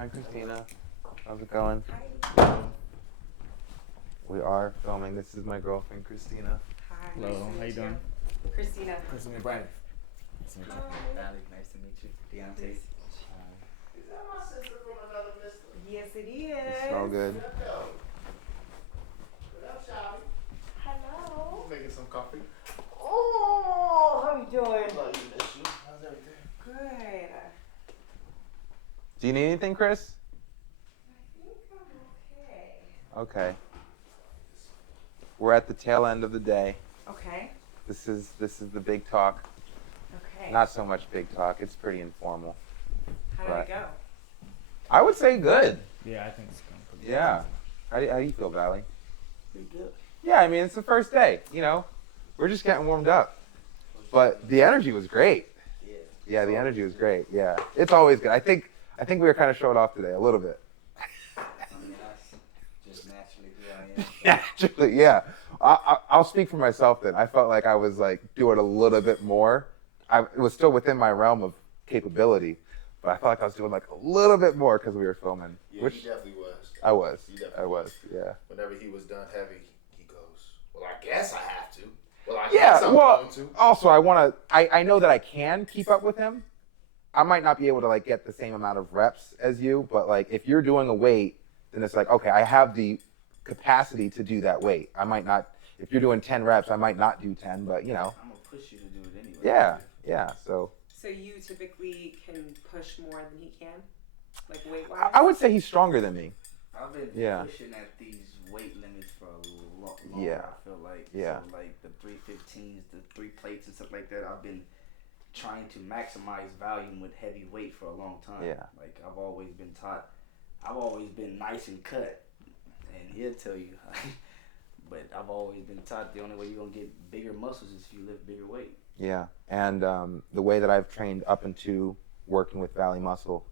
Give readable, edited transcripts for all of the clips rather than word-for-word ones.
Hi, Christina. How's it going? Hi. We are filming. This is my girlfriend, Christina. Hi. Hello, Nice to how meet you doing? Christina. Christina Brandon. Nice to meet you. Hi. Valley, nice to meet you. Deontay. Is that my sister from another mister? Yes, it You is. smell good. What up, though? What up, Shouty? Hello. Making some coffee. Oh, how you doing? Love you, miss you. How's everything? Good. Do you need anything, Chris? I think I'm okay. Okay. We're at the tail end of the day. Okay. This is the big talk. Okay. Not so much big talk. It's pretty informal. How did but- it go? I would say good. Yeah, I think it's going pretty Yeah. How do you feel, Valley? Pretty good. Yeah, I mean, it's the first day. You know, we're just getting warmed up. But the energy was great. Yeah. Yeah, the energy was great. Yeah, it's always good. I think we were kind of showed off today a little bit. I mean, that's just naturally who I am. Naturally, yeah. I'll speak for myself then. I felt like I was like doing a little bit more. It was still within my realm of capability, but I felt like I was doing like a little bit more because we were filming. Yeah, Which he definitely was. I was. He definitely I was. Yeah. Whenever he was done heavy, he goes, well, I guess I have to. Well, I Yeah. guess I'm Well, going to. also I know that I can keep up with him. I might not be able to like get the same amount of reps as you, but like if you're doing a weight, then it's like, okay, I have the capacity to do that weight. I might not, if you're doing 10 reps, I might not do 10, but you know, I'm going to push you to do it anyway. yeah. So So you typically can push more than he can? Like weight-wise? I would say he's stronger than me. I've been Yeah. pushing at these weight limits for a long Yeah. I feel like. Yeah. So like the 315s, the 3 plates and stuff like that, I've been trying to maximize volume with heavy weight for a long time. Yeah. Like I've always been taught, I've always been nice and cut. And he'll tell you. But I've always been taught the only way you're going to get bigger muscles is if you lift bigger weight. Yeah. And the way that I've trained up into working with Valley Muscle,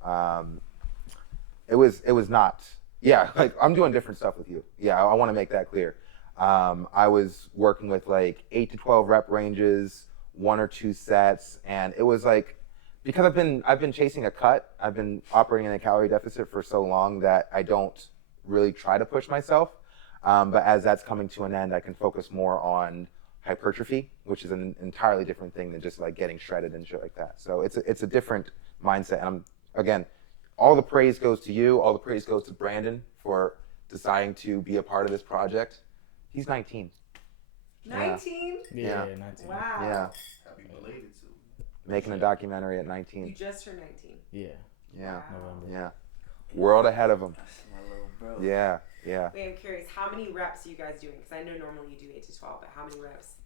it was not, yeah, like I'm doing different stuff with you. Yeah, I want to make that clear. I was working with like 8 to 12 rep ranges, 1 or 2 sets, and it was like, because I've been chasing a cut, I've been operating in a calorie deficit for so long that I don't really try to push myself. But as that's coming to an end, I can focus more on hypertrophy, which is an entirely different thing than just like getting shredded and shit like that. So it's a different mindset. And again, all the praise goes to you. All the praise goes to Brandon for deciding to be a part of this project. He's 19. 19? Yeah, Yeah. 19. Wow. Yeah, Happy belated, too. making a documentary at You 19. just turned 19. Yeah, Yeah, Wow. November. yeah. World ahead of him. That's my little bro. Yeah. Wait, I'm curious. How many reps are you guys doing? Because I know normally you do 8 to 12, but how many reps?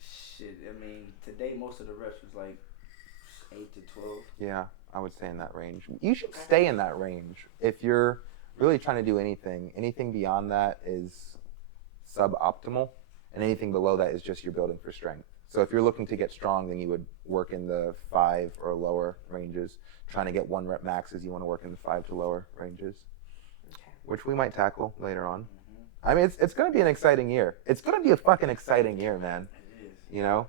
Shit, I mean, today most of the reps was like 8 to 12. Yeah, I would say in that range. You should stay in that range. If you're really trying to do anything beyond that is suboptimal, and anything below that is just you're building for strength. So if you're looking to get strong, then you would work in the 5 or lower ranges. Trying to get 1 rep maxes, you want to work in the 5 to lower ranges, Okay. which we might tackle later on. I mean, it's going to be an exciting year. It's going to be a fucking exciting year, man. It is. You know,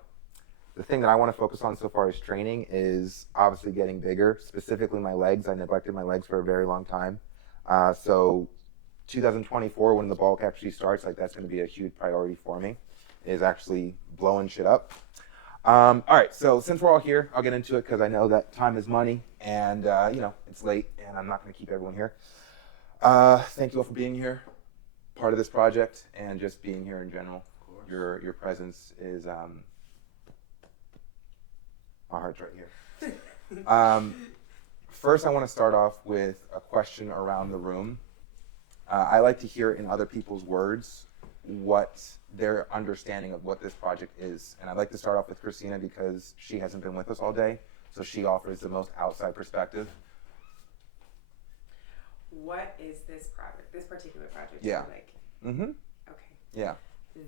the thing that I want to focus on so far as training is obviously getting bigger, specifically my legs. I neglected my legs for a very long time. So 2024, when the bulk actually starts, like that's going to be a huge priority for me, is actually blowing shit up. All right, so since we're all here, I'll get into it because I know that time is money and, you know, it's late and I'm not going to keep everyone here. Thank you all for being here, part of this project, and just being here in general. Your presence is my heart's right here. First, I want to start off with a question around the room. I like to hear in other people's words what their understanding of what this project is. And I'd like to start off with Christina because she hasn't been with us all day, so she offers the most outside perspective. What is this project? This particular project? Yeah. Like, Mm-hmm. okay. Yeah.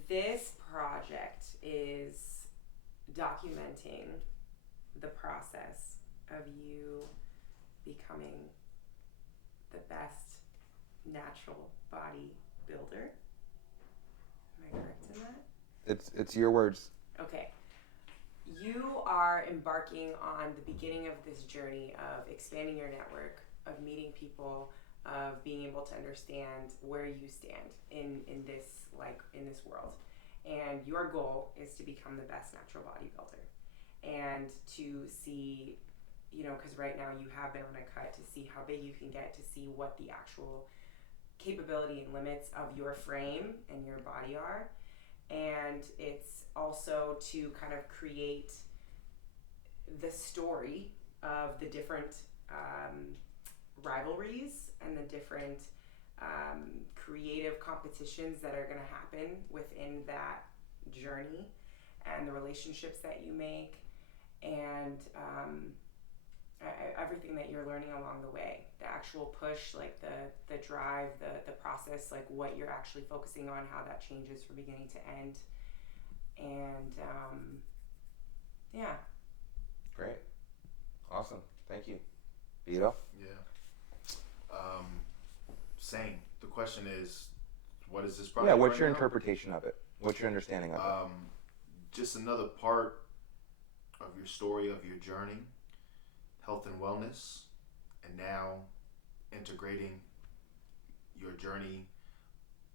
This project is documenting the process of you becoming the best natural body builder. Am I correct in that? It's your words. Okay. You are embarking on the beginning of this journey of expanding your network, meeting people, of being able to understand where you stand in this world. And your goal is to become the best natural bodybuilder, and to see, because right now you have been on a cut, to see how big you can get, to see what the actual capability and limits of your frame and your body are. And it's also to kind of create the story of the different rivalries and the different creative competitions that are going to happen within that journey, and the relationships that you make, and everything that you're learning along the way, the actual push, like the drive, the process, like what you're actually focusing on, how that changes from beginning to end. And yeah. Great. Awesome. Thank you. Vito? Yeah. Same. The question is, what is this project? Yeah, what's right your now? interpretation of it? What's your understanding of it? Just another part of your story, of your journey, health and wellness, and now integrating your journey,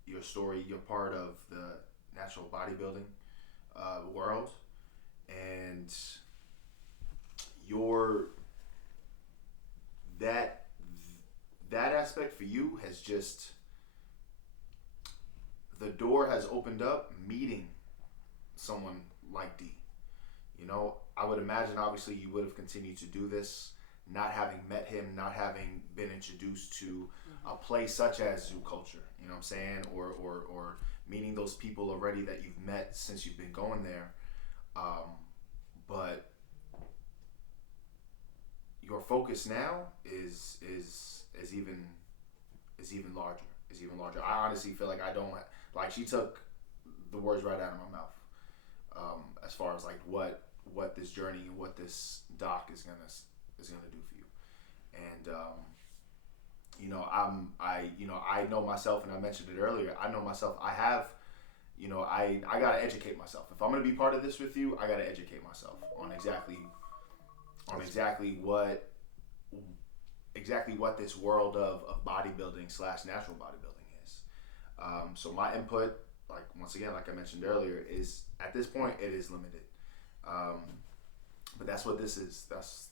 your story, you're part of the natural bodybuilding world, and your that aspect for you has just, the door has opened up meeting someone like D. I would imagine obviously you would have continued to do this, not having met him, not having been introduced to a place such as Zoo Culture, you know what I'm saying? Or meeting those people already that you've met since you've been going there. But your focus now is even larger. Is even larger. I honestly feel like I don't like, she took the words right out of my mouth. As far as like what this journey and what this doc is gonna do for you. And I know myself, and I mentioned it earlier. I know myself. I have, I gotta educate myself. If I'm gonna be part of this with you, I gotta educate myself on exactly what this world of bodybuilding / natural bodybuilding is. So my input, like once again, like I mentioned earlier, is at this point it is limited. But that's what this is. That's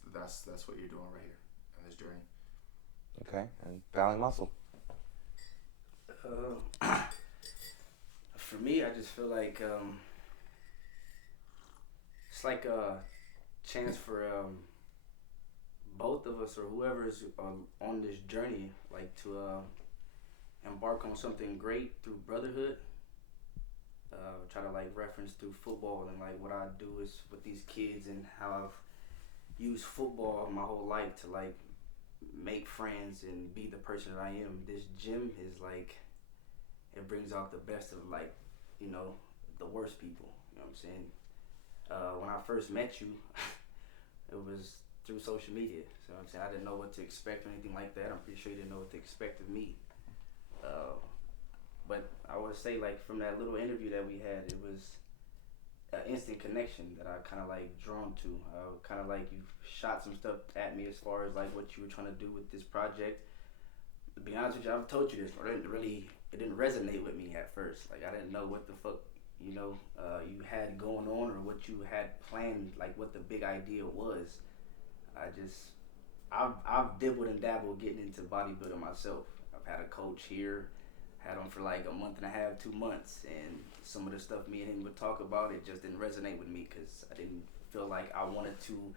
what you're doing right here in this journey. Okay, and Valley Muscle. For me, I just feel like it's like a chance for both of us, or whoever is on this journey, like to embark on something great through brotherhood. Try to like reference through football, and like what I do is with these kids, and how I've used football my whole life to like make friends and be the person that I am. This gym is like, it brings out the best of like, the worst people. You know what I'm saying? When I first met you, it was through social media. So I'm saying I didn't know what to expect or anything like that. I'm pretty sure you didn't know what to expect of me. But I would say, like, from that little interview that we had, it was an instant connection that I kind of like drawn to. Kind of like you shot some stuff at me as far as like what you were trying to do with this project. To be honest with you, I've told you this, but it didn't resonate with me at first. Like, I didn't know what the fuck you had going on, or what you had planned, like what the big idea was. I've dibbled and dabbled getting into bodybuilding myself. I've had a coach here, had him for like a month and a half, 2 months, and some of the stuff me and him would talk about, it just didn't resonate with me, because I didn't feel like I wanted to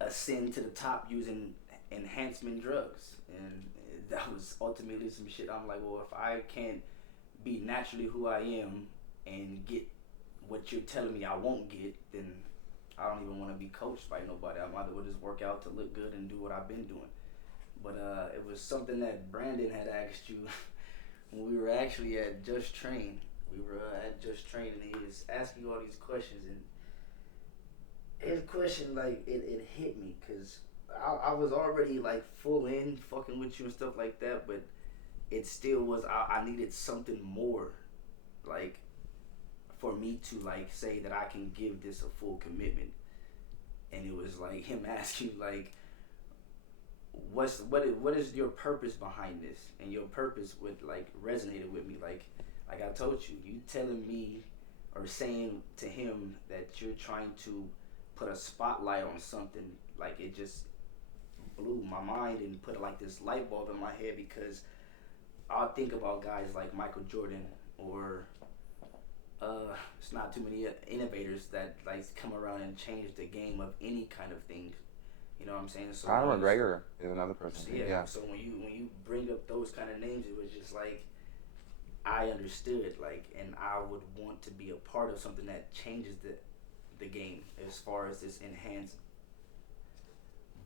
ascend to the top using enhancement drugs. And that was ultimately some shit. I'm like, well, if I can't be naturally who I am and get what you're telling me I won't get, then I don't even want to be coached by nobody. I might as well just work out to look good and do what I've been doing. But it was something that Brandon had asked you when we were actually at Just Train. We were at Just Train, and he was asking you all these questions, and his question, like, it hit me, because I was already like full in fucking with you and stuff like that, but it still was, I needed something more, like, for me to like say that I can give this a full commitment. And it was like him asking, like, what is your purpose behind this? And your purpose would like resonated with me. Like I told you, you telling me or saying to him that you're trying to put a spotlight on something, like it just blew my mind and put like this light bulb in my head because I'll think about guys like Michael Jordan or it's not too many innovators that like come around and change the game of any kind of thing. You know what I'm saying? So Conor McGregor is another person. so, yeah. So when you bring up those kind of names, it was just like I understood, like, and I would want to be a part of something that changes the game as far as this enhanced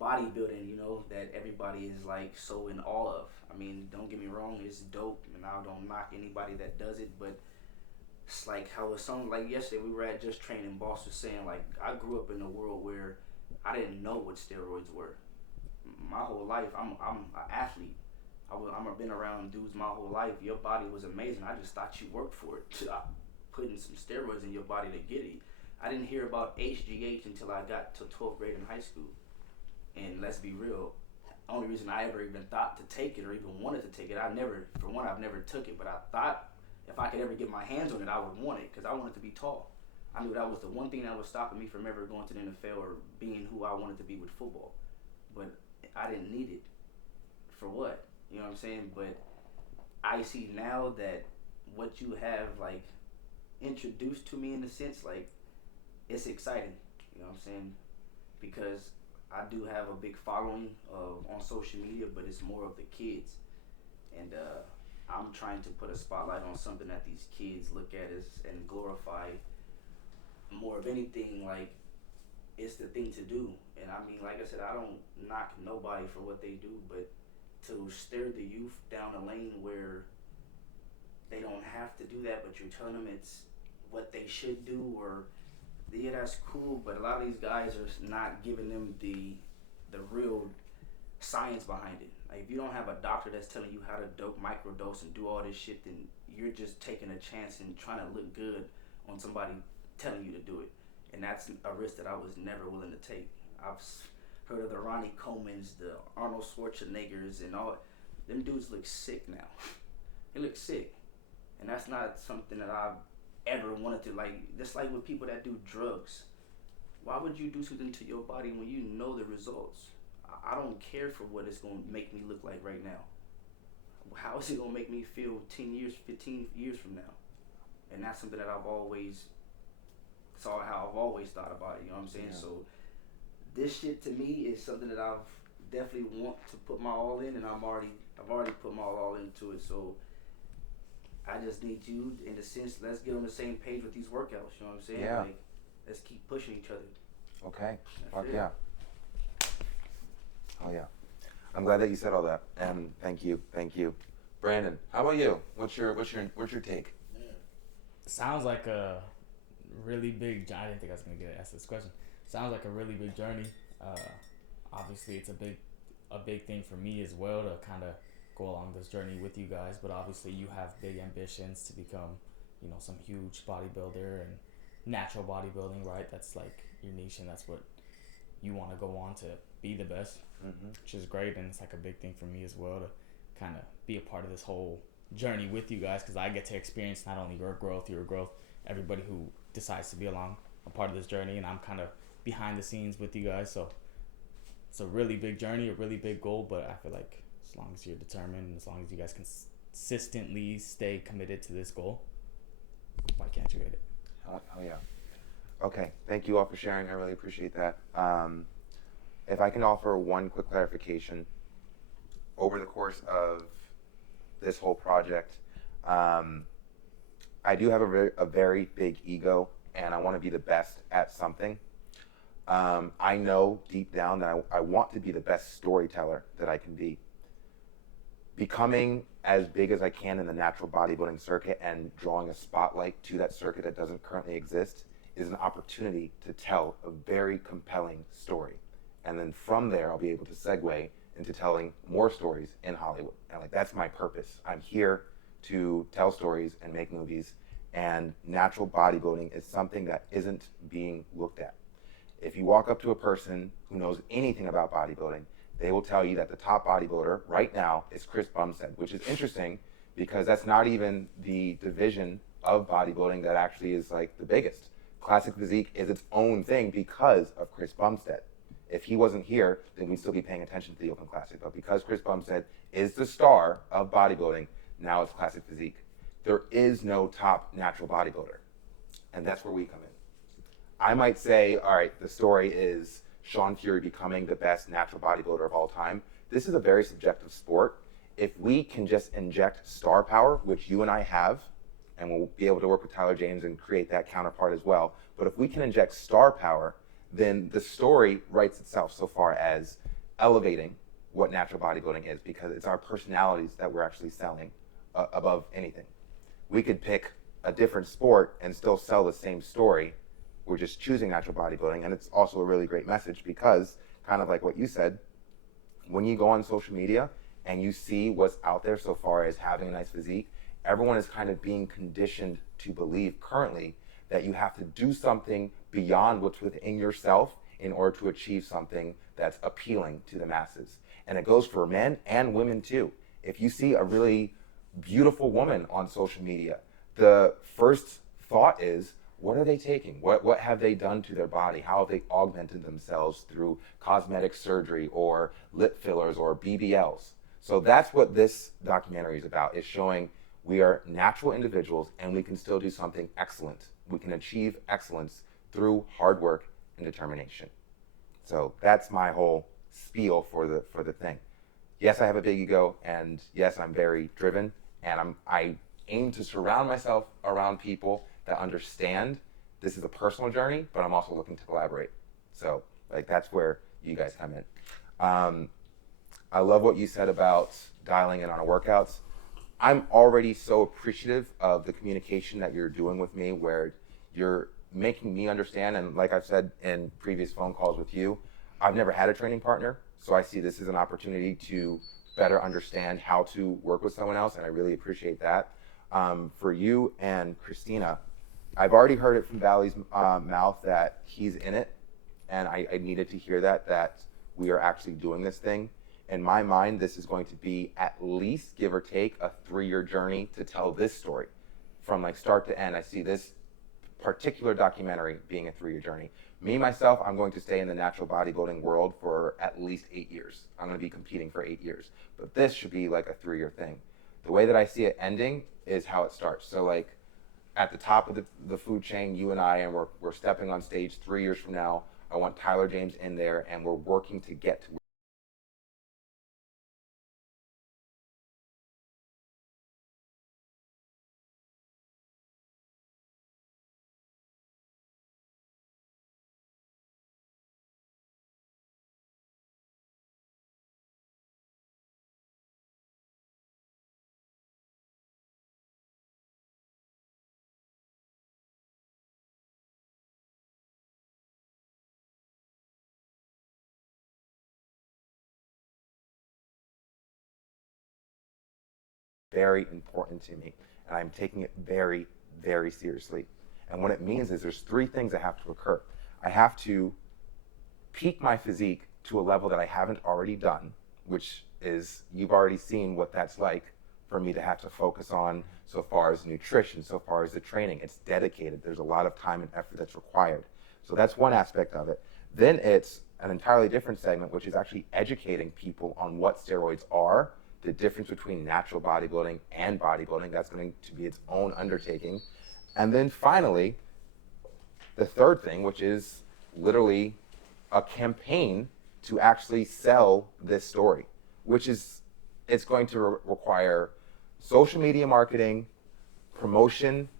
bodybuilding, you know, that everybody is like so in awe of. I mean, don't get me wrong, it's dope, and I don't knock anybody that does it, but it's like how it's something like yesterday we were at Just Training. Boss was saying like I grew up in a world where I didn't know what steroids were. My whole life, I'm an athlete. I've been around dudes my whole life. Your body was amazing. I just thought you worked for it. Putting some steroids in your body to get it. I didn't hear about HGH until I got to 12th grade in high school. And let's be real, only reason I ever even thought to take it or even wanted to take it, I've never took it, but I thought if I could ever get my hands on it, I would want it because I wanted to be tall. I knew that was the one thing that was stopping me from ever going to the NFL or being who I wanted to be with football. But I didn't need it. For what? You know what I'm saying? But I see now that what you have like introduced to me in a sense, like it's exciting. You know what I'm saying? Because I do have a big following on social media, but it's more of the kids. And I'm trying to put a spotlight on something that these kids look at as and glorify more of anything. Like it's the thing to do. And I mean, like I said, I don't knock nobody for what they do, but to steer the youth down a lane where they don't have to do that, but you're telling them it's what they should do, or yeah, that's cool, but a lot of these guys are not giving them the real science behind it. Like if you don't have a doctor that's telling you how to microdose and do all this shit, then you're just taking a chance and trying to look good on somebody telling you to do it. And that's a risk that I was never willing to take. I've heard of the Ronnie Colemans, the Arnold Schwarzeneggers, and all. Them dudes look sick now. They look sick. And that's not something that I've ever wanted to, like, just like with people that do drugs. Why would you do something to your body when you know the results? I don't care for what it's going to make me look like right now. How is it going to make me feel 10 years, 15 years from now? And that's something that I've always saw, how I've always thought about it, you know what I'm saying? Yeah. So this shit to me is something that I've definitely want to put my all in, and I've already put my all into it. So I just need you, in a sense, let's get on the same page with these workouts, you know what I'm saying? Yeah. Like, let's keep pushing each other. Okay. That's Fuck it. yeah. Oh yeah. I'm glad that you said all that, and thank you. Brandon, how about you? What's your take? Sounds like a really big. I didn't think I was gonna get asked this question. Sounds like a really big journey. Obviously, it's a big thing for me as well to kind of go along this journey with you guys. But obviously, you have big ambitions to become, some huge bodybuilder and natural bodybuilding, right? That's like your niche, and that's what you want to go on to be the best, which is great. And it's like a big thing for me as well to kind of be a part of this whole journey with you guys, because I get to experience not only your growth, everybody who decides to be along a part of this journey, and I'm kind of behind the scenes with you guys. So it's a really big journey, a really big goal, but I feel like as long as you're determined and as long as you guys consistently stay committed to this goal, why can't you hit it? Oh yeah. Okay, thank you all for sharing. I really appreciate that. If I can offer one quick clarification, over the course of this whole project, I do have a very big ego, and I want to be the best at something. I know deep down that I want to be the best storyteller that I can be. Becoming as big as I can in the natural bodybuilding circuit and drawing a spotlight to that circuit that doesn't currently exist is an opportunity to tell a very compelling story. And then from there, I'll be able to segue into telling more stories in Hollywood. And that's my purpose. I'm here to tell stories and make movies, and natural bodybuilding is something that isn't being looked at. If you walk up to a person who knows anything about bodybuilding, they will tell you that the top bodybuilder right now is Chris Bumstead, which is interesting because that's not even the division of bodybuilding that actually is like the biggest. Classic physique is its own thing because of Chris Bumstead. If he wasn't here, then we'd still be paying attention to the Open Classic. But because Chris Bumstead is the star of bodybuilding, now it's classic physique. There is no top natural bodybuilder. And that's where we come in. I might say, all right, the story is Shaun Fury becoming the best natural bodybuilder of all time. This is a very subjective sport. If we can just inject star power, which you and I have, and we'll be able to work with Tyler James and create that counterpart as well. But if we can inject star power, then the story writes itself so far as elevating what natural bodybuilding is, because it's our personalities that we're actually selling above anything. We could pick a different sport and still sell the same story. We're just choosing natural bodybuilding, and it's also a really great message because, kind of like what you said, when you go on social media and you see what's out there so far as having a nice physique, everyone is kind of being conditioned to believe currently that you have to do something beyond what's within yourself in order to achieve something that's appealing to the masses. And it goes for men and women too. If you see a really beautiful woman on social media, the first thought is, what are they taking? What have they done to their body? How have they augmented themselves through cosmetic surgery or lip fillers or BBLs? So that's what this documentary is about, is showing we are natural individuals and we can still do something excellent. We can achieve excellence through hard work and determination. So that's my whole spiel for the thing. Yes, I have a big ego, and yes, I'm very driven, and I aim to surround myself around people that understand this is a personal journey, but I'm also looking to collaborate. So like that's where you guys come in. I love what you said about dialing in on our workouts. I'm already so appreciative of the communication that you're doing with me, where you're making me understand. And like I've said in previous phone calls with you, I've never had a training partner. So I see this as an opportunity to better understand how to work with someone else. And I really appreciate that. For you and Christina, I've already heard it from Valley's mouth that he's in it. And I needed to hear that we are actually doing this thing. In my mind, this is going to be at least, give or take, a 3-year journey to tell this story. From like start to end, I see this particular documentary being a 3-year journey. Me, myself, I'm going to stay in the natural bodybuilding world for at least 8 years. I'm going to be competing for 8 years. But this should be like a 3-year thing. The way that I see it ending is how it starts. So like at the top of the food chain, you and I, and we're stepping on stage 3 years from now. I want Tyler James in there, and we're working to get to very important to me, and I'm taking it very, very seriously. And what it means is there's 3 things that have to occur. I have to peak my physique to a level that I haven't already done, which is, you've already seen what that's like for me to have to focus on so far as nutrition, so far as the training. It's dedicated. There's a lot of time and effort that's required. So that's one aspect of it. Then it's an entirely different segment, which is actually educating people on what steroids are, the difference between natural bodybuilding and bodybuilding. That's going to be its own undertaking. And then finally, the third thing, which is literally a campaign to actually sell this story, which is, it's going to require social media marketing, promotion,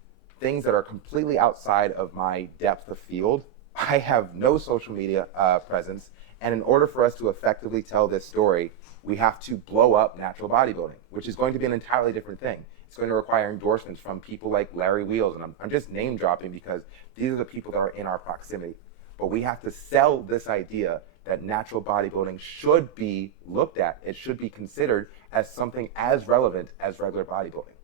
things that are completely outside of my depth of field. I have no social media presence, and in order for us to effectively tell this story, we have to blow up natural bodybuilding, which is going to be an entirely different thing. It's going to require endorsements from people like Larry Wheels, and I'm just name dropping because these are the people that are in our proximity. But we have to sell this idea that natural bodybuilding should be looked at, it should be considered as something as relevant as regular bodybuilding.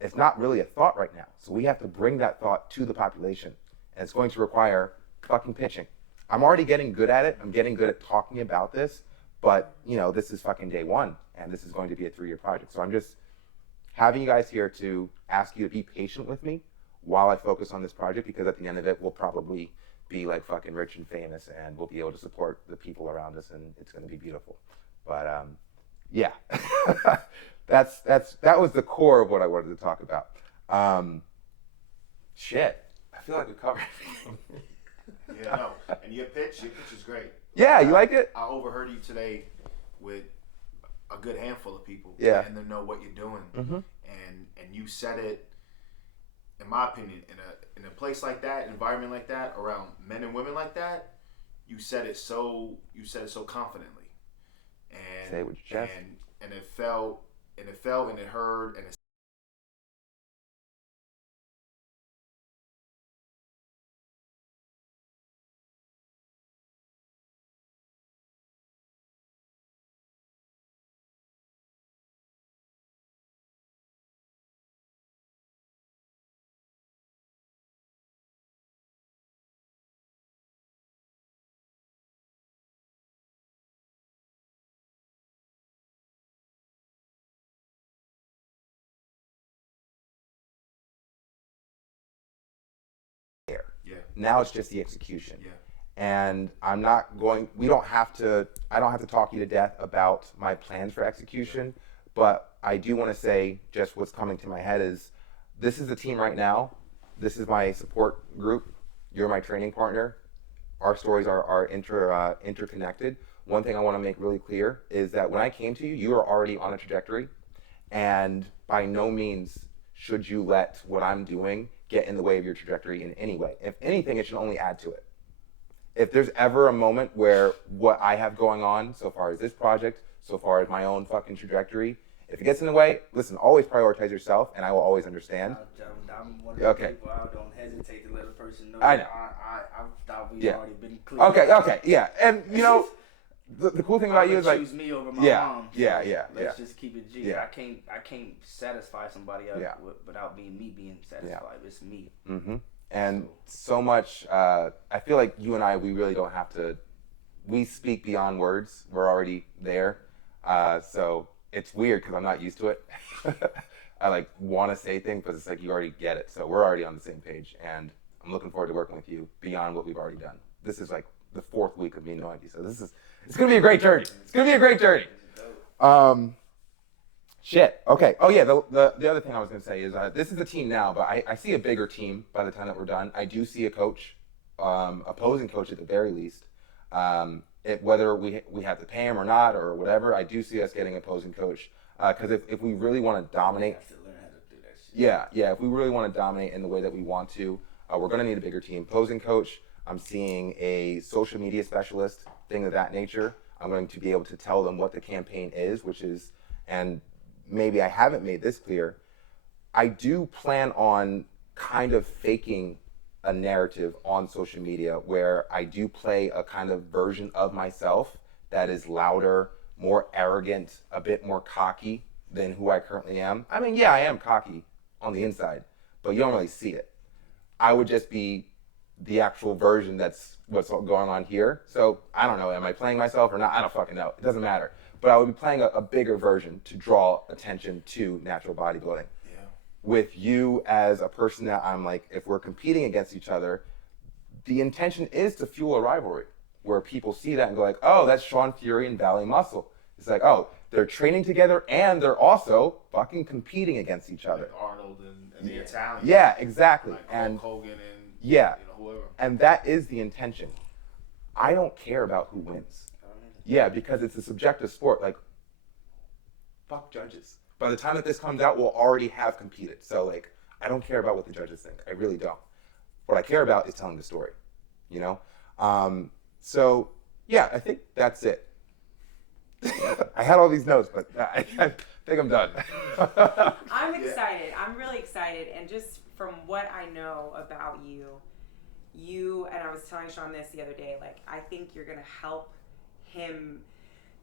It's not really a thought right now, so we have to bring that thought to the population, and it's going to require fucking pitching. I'm already getting good at it, I'm getting good at talking about this, But, you know, this is fucking day one, and this is going to be a 3-year project. So I'm just having you guys here to ask you to be patient with me while I focus on this project, because at the end of it, we'll probably be like fucking rich and famous, and we'll be able to support the people around us, and it's going to be beautiful. But yeah, that was the core of what I wanted to talk about. Shit, I feel like we covered everything. Yeah, no, and your pitch is great. Yeah, you like it? I overheard you today with a good handful of people. Yeah. And they know what you're doing. Mm-hmm. And you said it, in my opinion, in a place like that, environment like that, around men and women like that, you said it so confidently. And say it with your chest. And it felt and it heard and it yeah. Now it's just the execution. Yeah. And I don't have to talk you to death about my plans for execution, but I do want to say just what's coming to my head is this is the team right now. This is my support group. You're my training partner. Our stories are interconnected. One thing I want to make really clear is that when I came to you, you were already on a trajectory, and by no means should you let what I'm doing get in the way of your trajectory in any way. If anything, it should only add to it. If there's ever a moment where what I have going on, so far as this project, so far as my own fucking trajectory, if it gets in the way, listen, always prioritize yourself, and I will always understand. I'm one of the Okay. people, I don't hesitate to let a person know. I know. I thought we've Yeah. already been clear. Okay, yeah. And, you know, the cool thing about you is like, choose me over my yeah, mom. yeah. Let's just keep it G. Yeah. I can't satisfy somebody else Yeah. without me being satisfied. It's me. Mm-hmm. And so much, I feel like you and I, we really don't have to, we speak beyond words. We're already there. So it's weird because I'm not used to it. I like want to say things, but it's like you already get it. So we're already on the same page, and I'm looking forward to working with you beyond what we've already done. This is like the 4th week of me knowing you. So it's going to be a great journey. It's going to be a great journey. Shit. Okay. Oh yeah. The other thing I was gonna say is this is a team now, but I see a bigger team by the time that we're done. I do see a coach, opposing coach at the very least. Whether we have to pay him or not or whatever, I do see us getting opposing coach. Because if we really want to dominate, I have to learn how to do that shit. yeah. If we really want to dominate in the way that we want to, we're gonna need a bigger team. Opposing coach. I'm seeing a social media specialist, thing of that nature. I'm going to be able to tell them what the campaign is, and maybe I haven't made this clear, I do plan on kind of faking a narrative on social media where I do play a kind of version of myself that is louder, more arrogant, a bit more cocky than who I currently am. I mean, yeah, I am cocky on the inside, but you don't really see it. I would just be the actual version that's what's going on here. So I don't know, am I playing myself or not? I don't fucking know. It doesn't matter. But I would be playing a bigger version to draw attention to natural bodybuilding. Yeah. With you as a person that I'm like, if we're competing against each other, the intention is to fuel a rivalry where people see that and go like, oh, that's Shaun Fury and Valley Muscle. It's like, oh, they're training together and they're also fucking competing against each other. Like Arnold and the Italian. Yeah, exactly. Like And Hulk Hogan and yeah, whoever. and that is the intention. I don't care about who wins. Yeah, because it's a subjective sport. Like, fuck judges. By the time that this comes out, we'll already have competed. So, like, I don't care about what the judges think. I really don't. What I care about is telling the story, you know? So, yeah, I think that's it. I had all these notes, but I think I'm done. I'm excited. I'm really excited. And just from what I know about you, and I was telling Shaun this the other day, like, I think you're going to help him.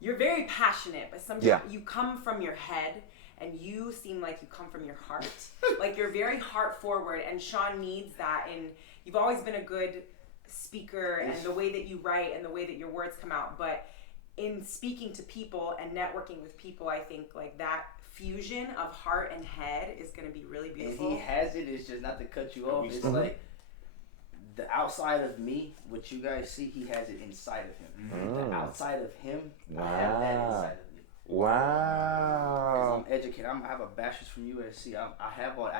You're very passionate, but sometimes you come from your head and you seem like you come from your heart. Like, you're very heart forward, and Shaun needs that. And you've always been a good speaker, and the way that you write and the way that your words come out, but in speaking to people and networking with people, I think like that fusion of heart and head is going to be really beautiful. And he has it. It's just not to cut you off. It's Mhm. like the outside of me, what you guys see, he has it inside of him. Mm. The outside of him, Wow. I have that inside of me. Wow. I'm educated. I have a bachelor's from USC. I have all.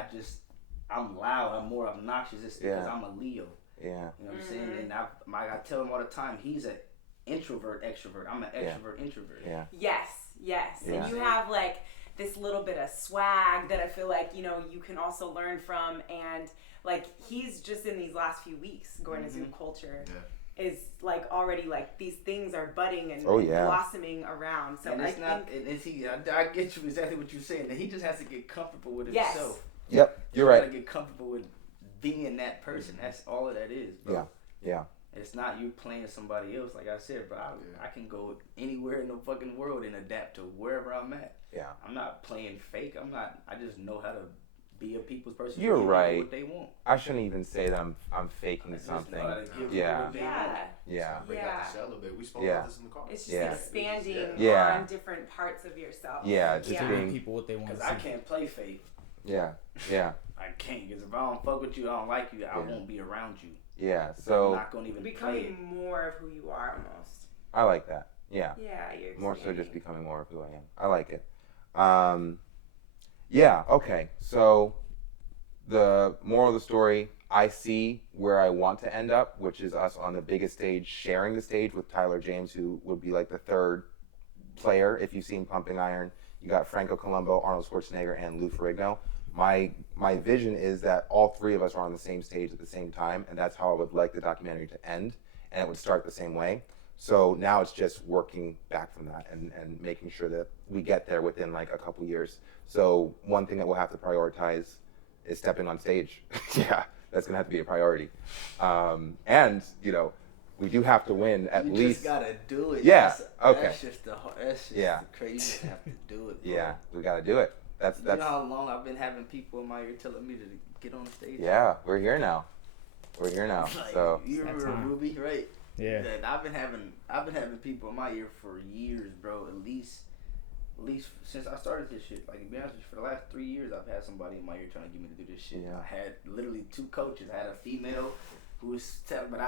I'm loud. I'm more obnoxious. It's because Yeah. I'm a Leo. Yeah. You know what I'm saying? And I tell him all the time, he's an introvert, extrovert. I'm an extrovert, introvert. Yeah. Yes. Yeah. And you have like this little bit of swag that I feel like, you know, you can also learn from. And like he's just in these last few weeks going to Zoom culture is like already like these things are budding and blossoming around. So and it's I get you exactly what you're saying. He just has to get comfortable with himself. Yep. You're right. Gotta get comfortable with being that person. That's all of that is, bro. Yeah. It's not you playing somebody else. Like I said, bro, I can go anywhere in the fucking world and adapt to wherever I'm at. Yeah. I'm not playing fake. I just know how to be a people's person. You're right. What they want. I shouldn't even say that I'm faking something. Yeah. So break out the shell a bit. We spoke about this in the car. It's just expanding on different parts of yourself. Yeah, just being people what they want. Because I can't play fake. Yeah. I can't. Because if I don't fuck with you, I don't like you, I won't be around you. Yeah. I'm So not gonna even becoming more of who you are almost. I like that. Yeah. Yeah, you're More so just becoming more of who I am. I like it. Yeah, okay. So the moral of the story, I see where I want to end up, which is us on the biggest stage, sharing the stage with Tyler James, who would be like the third player if you've seen Pumping Iron. You got Franco Columbo, Arnold Schwarzenegger, and Lou Ferrigno. My vision is that all three of us are on the same stage at the same time, and that's how I would like the documentary to end, and it would start the same way. So now it's just working back from that and making sure that we get there within like a couple years. So one thing that we'll have to prioritize is stepping on stage. Yeah, that's gonna have to be a priority. And you know, we do have to win at least. You just gotta do it. Yeah. Okay. That's just the crazy to have to do it. Bro. Yeah, we gotta do it. That's. You know how long I've been having people in my ear telling me to get on stage. Yeah, we're here now. Like, so you remember Ruby, right? Yeah. I've been having people in my ear for years, bro. At least since I started this shit. Like, to be honest with you, for the last 3 years, I've had somebody in my ear trying to get me to do this shit. Yeah. I had literally 2 coaches. I had a female who was telling, but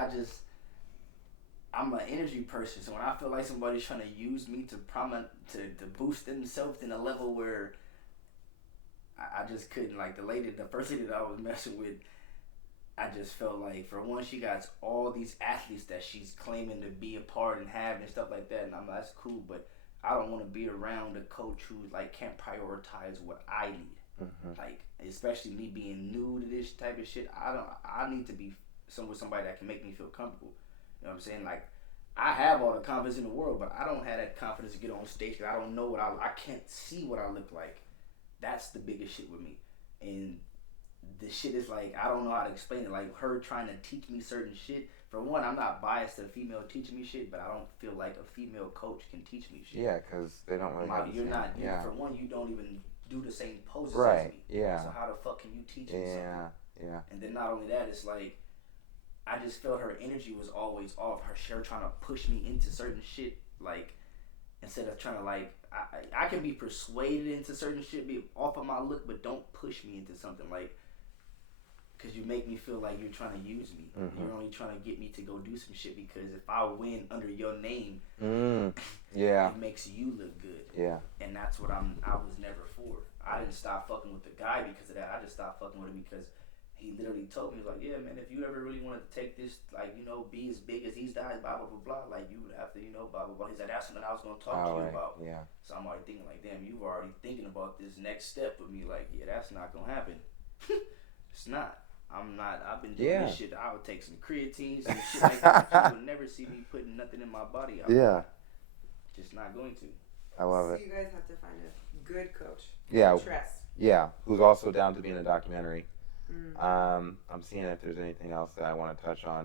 I'm an energy person. So when I feel like somebody's trying to use me to boost themselves in a level where I just couldn't. Like the first lady that I was messing with, I just felt like, for one, she got all these athletes that she's claiming to be a part and have and stuff like that, and I'm like, that's cool, but I don't want to be around a coach who like can't prioritize what I need. Mm-hmm. Like, especially me being new to this type of shit, I need to be with somebody that can make me feel comfortable. You know what I'm saying? Like, I have all the confidence in the world, but I don't have that confidence to get on stage because I don't know I can't see what I look like. That's the biggest shit with me. And the shit is like, I don't know how to explain it. Like, her trying to teach me certain shit. For one, I'm not biased to a female teaching me shit, but I don't feel like a female coach can teach me shit. Yeah, because they don't really have you're the not. same, yeah. For one, you don't even do the same poses right, as me. Yeah. So how the fuck can you teach me something? Yeah. And then not only that, it's like, I just felt her energy was always off. Her trying to push me into certain shit, like, instead of trying to, like, I can be persuaded into certain shit, be off of my look, but don't push me into something, like, because you make me feel like you're trying to use me. Mm-hmm. You're only trying to get me to go do some shit because if I win under your name, it makes you look good. Yeah. And that's what I was never for. I didn't stop fucking with the guy because of that. I just stopped fucking with him because he literally told me, he was like, yeah, man, if you ever really wanted to take this, like, you know, be as big as these guys, blah, blah, blah, blah, like, you would have to, you know, blah, blah, blah. He said, that's something I was going to talk to you about. Yeah. So I'm already thinking, like, damn, you were already thinking about this next step with me. Like, yeah, that's not going to happen. It's not. I'm not. I've been doing this shit. I would take some creatine, some shit like that. You would never see me putting nothing in my body. Just not going to. I love it. So you guys have to find a good coach. Yeah. Trust. Yeah. Who's also down to be in a documentary. I'm seeing if there's anything else that I want to touch on.